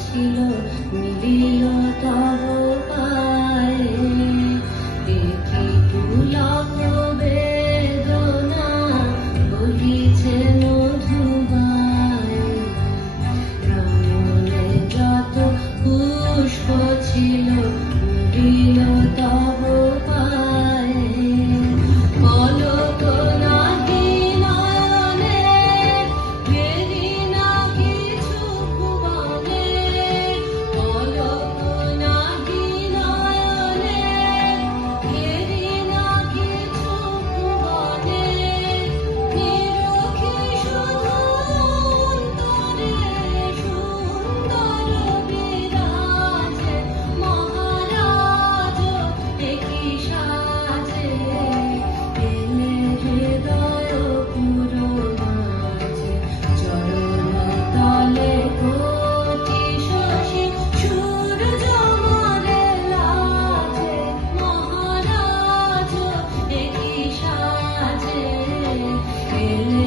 ছিল মিলিল তব পায়ে, দেখি পুলক বেদনা বহিছে মধুবায়ে, ভ্রমণে যত পুষ্প ছিল মিলিল তব পায়ে। পলক নাহি নয়নে ফেরি না কিছু ভুবনে, পলক নাহি নয়নে ফেরি না কিছু ভুবনে, নিরখি শুধু অন্তরে সুন্দর বিরাজে, মহারাজ একই সাজে এলে হৃদয় পুরো মাঝে, চরণ তলে কোটি শশী সূর্য মারে লাজে, মহারাজ একই সাজে এলে